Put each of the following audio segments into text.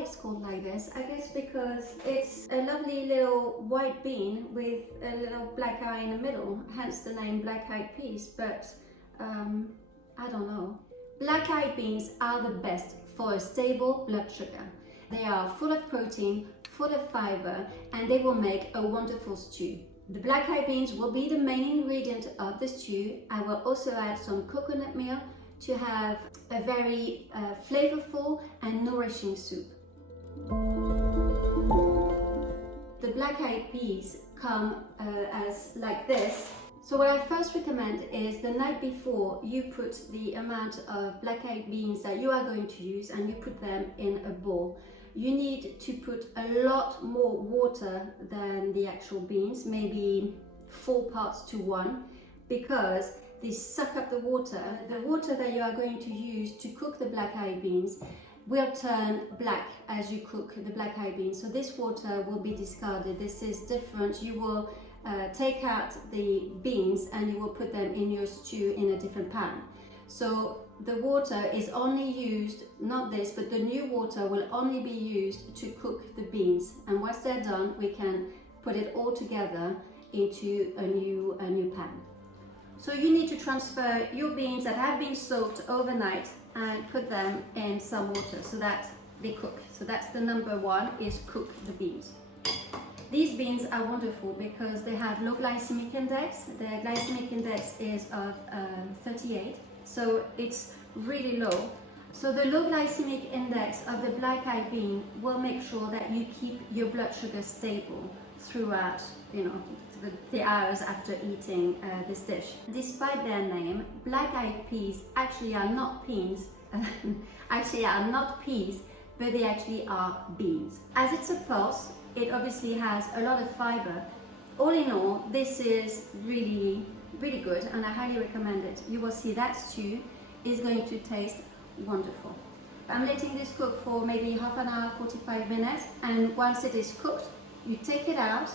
why it's called like this. I guess because it's a lovely little white bean with a little black eye in the middle, hence the name black-eyed peas, but I don't know. Black-eyed beans are the best for a stable blood sugar. They are full of protein, full of fiber, and they will make a wonderful stew. The black-eyed beans will be the main ingredient of the stew. I will also add some coconut milk to have a very flavorful and nourishing soup. The black-eyed peas come as like this. So what I first recommend is the night before you put the amount of black-eyed beans that you are going to use and you put them in a bowl. You need to put a lot more water than the actual beans, maybe 4 parts to 1, because they suck up the water. The water that you are going to use to cook the black-eyed beans will turn black as you cook the black-eyed beans. So this water will be discarded. This is different. You will take out the beans and you will put them in your stew in a different pan. So the water is only used, not this, but the new water will only be used to cook the beans. And once they're done, we can put it all together into a new pan. So you need to transfer your beans that have been soaked overnight and put them in some water so that they cook. So that's the number 1, is cook the beans. These beans are wonderful because they have low glycemic index. The glycemic index is of 38, so it's really low. So the low glycemic index of the black-eyed bean will make sure that you keep your blood sugar stable throughout, the hours after eating this dish. Despite their name, black-eyed peas actually are not peas, but they actually are beans. As it's a pulse, it obviously has a lot of fiber. All in all, this is really, really good and I highly recommend it. You will see that stew is going to taste wonderful. I'm letting this cook for maybe half an hour, 45 minutes, and once it is cooked, you take it out,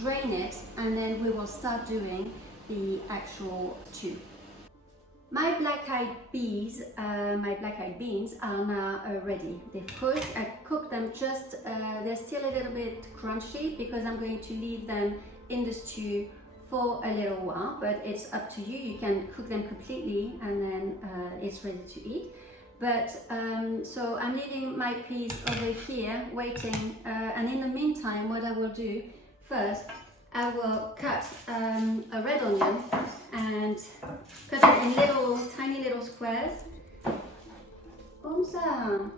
drain it, and then we will start doing the actual stew. My black-eyed beans are now ready. They've cooked. I cooked them just, they're still a little bit crunchy because I'm going to leave them in the stew for a little while, but it's up to you. You can cook them completely and then it's ready to eat. But so I'm leaving my peas over here waiting, and in the meantime what I will do first, I will cut a red onion and cut it in tiny little squares. Comme ça.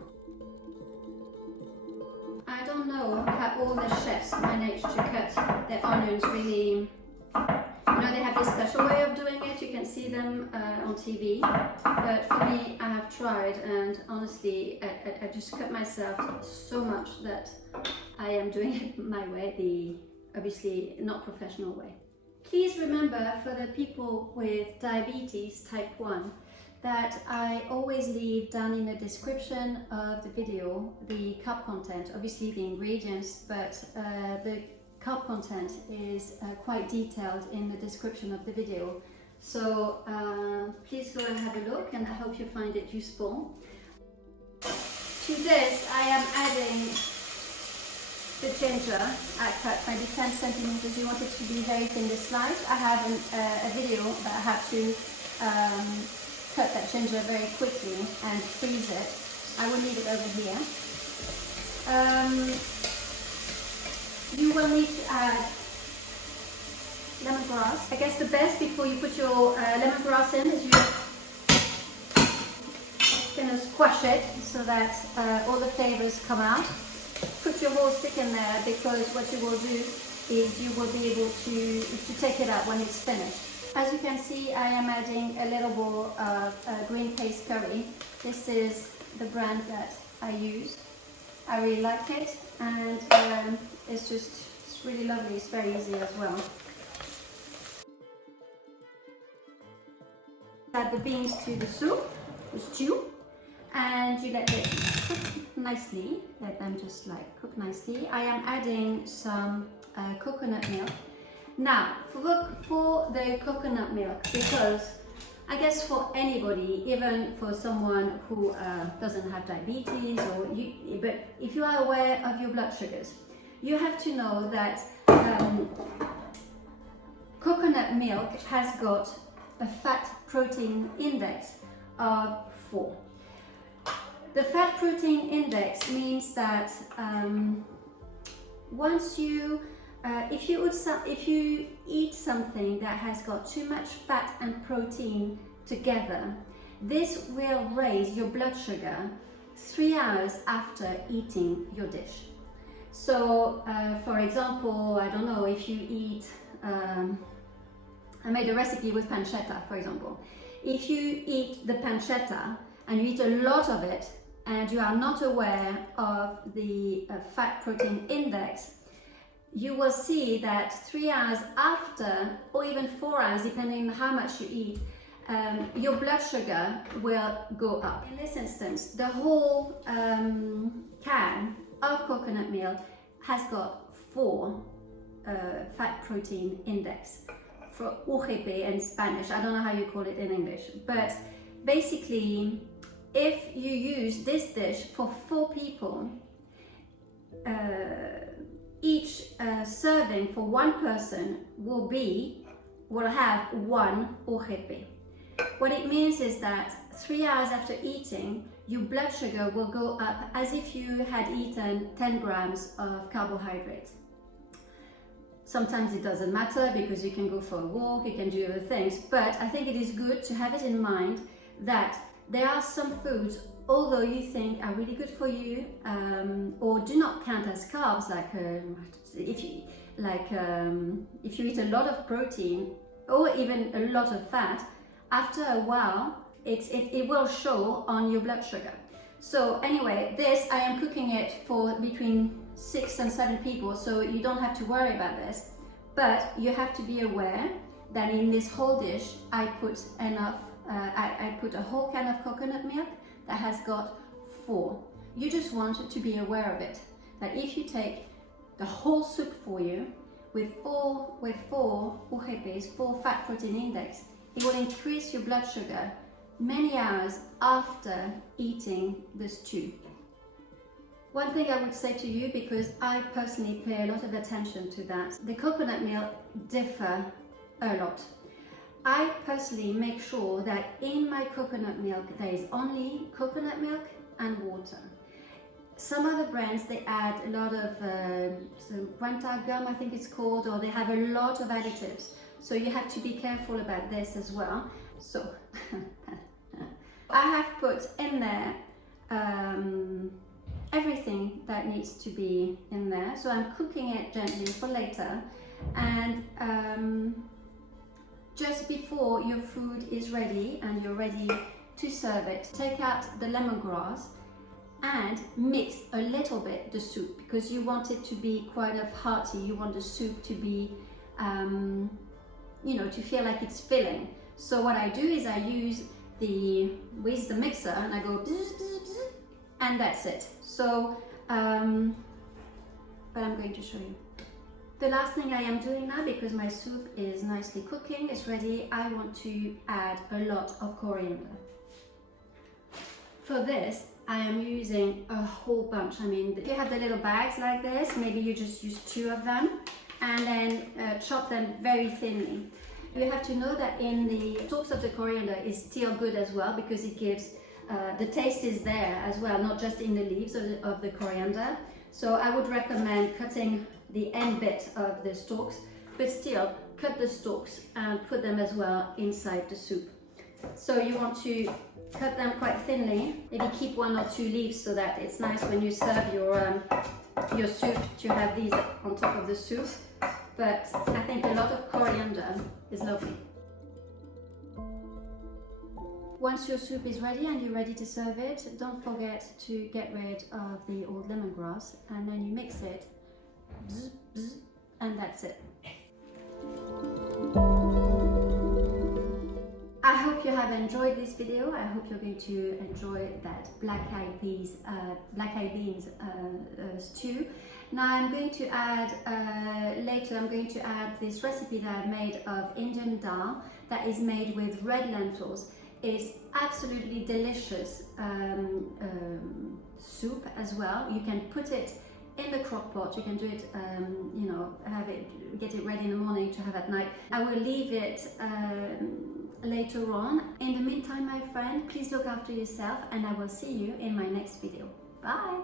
I don't know how all the chefs manage to cut their onions really. They have this special way of doing it. You can see them on TV, but for me, I have tried, and honestly, I just cut myself so much that I am doing it my way, the obviously not professional way. Please remember, for the people with diabetes type 1, that I always leave down in the description of the video the carb content, obviously the ingredients, but the carb content is quite detailed in the description of the video. So please go and have a look, and I hope you find it useful. To this I am adding the ginger. I cut maybe 10 centimeters. You want it to be very thinly sliced. I have a video that I have to cut that ginger very quickly and freeze it. I will leave it over here. You will need to add lemongrass. I guess the best before you put your lemongrass in is you kind of squash it so that all the flavors come out. Put your whole stick in there, because what you will do is you will be able to take it out when it's finished. As you can see, I am adding a little bowl of green paste curry. This is the brand that I use. I really like it, and it's really lovely. It's very easy as well. Add the beans to the soup, the stew, and you let it cook nicely. Let them just cook nicely. I am adding some coconut milk. Now, for the coconut milk, because I guess for anybody, even for someone who doesn't have diabetes, but if you are aware of your blood sugars, you have to know that coconut milk has got a fat protein index of 4. The fat protein index means that once you if you eat something that has got too much fat and protein together, this will raise your blood sugar 3 hours after eating your dish. So for example, I don't know, if you eat I made a recipe with pancetta, for example. If you eat the pancetta and you eat a lot of it and you are not aware of the fat protein index, you will see that 3 hours after, or even 4 hours, depending on how much you eat, your blood sugar will go up. In this instance, the whole can of coconut milk has got 4 fat protein index. For UGP in Spanish, I don't know how you call it in English, but basically, if you use this dish for 4 people, each serving for 1 person will have 1 UGP. What it means is that 3 hours after eating, your blood sugar will go up as if you had eaten 10 grams of carbohydrate. Sometimes it doesn't matter because you can go for a walk, you can do other things, but I think it is good to have it in mind that there are some foods, although you think are really good for you, or do not count as carbs, like if you eat a lot of protein or even a lot of fat, after a while it will show on your blood sugar. So anyway, this I am cooking it for between 6 and 7 people, so you don't have to worry about this, but you have to be aware that in this whole dish I put enough, I put a whole can of coconut milk that has got 4. You just want to be aware of it, that if you take the whole soup for you with 4 UGPs, 4 fat protein index, it will increase your blood sugar many hours after eating the stew. One thing I would say to you, because I personally pay a lot of attention to that, the coconut milk differ a lot. I personally make sure that in my coconut milk there is only coconut milk and water. Some other brands, they add a lot of Branta gum, I think it's called, or they have a lot of additives. So you have to be careful about this as well. So I have put in there everything that needs to be in there. So I'm cooking it gently for later, and just before your food is ready and you're ready to serve it, take out the lemongrass and mix a little bit the soup, because you want it to be quite a hearty. You want the soup to be, to feel like it's filling. So what I do is I use the mixer and I go bzz, bzz, bzz, and that's it. So, but I'm going to show you. The last thing I am doing now, because my soup is nicely cooking, it's ready, I want to add a lot of coriander. For this, I am using a whole bunch. I mean, if you have the little bags like this, maybe you just use 2 of them and then chop them very thinly. You have to know that in the stalks of the coriander is still good as well, because it gives, the taste is there as well, not just in the leaves of the coriander. So I would recommend cutting the end bit of the stalks, but still cut the stalks and put them as well inside the soup. So you want to cut them quite thinly, maybe keep 1 or 2 leaves so that it's nice when you serve your soup to have these on top of the soup. But I think a lot of coriander is lovely. Once your soup is ready and you're ready to serve it, don't forget to get rid of the old lemongrass, and then you mix it, bzz, bzz, and that's it. I hope you have enjoyed this video. I hope you're going to enjoy that black-eyed beans stew. Now I'm going to add, later I'm going to add this recipe that I've made of Indian dal that is made with red lentils. It's absolutely delicious soup as well. You can put it in the crock pot, you can do it, you know, get it ready in the morning to have at night. I will leave it later on. In the meantime, my friend, please look after yourself and I will see you in my next video. Bye!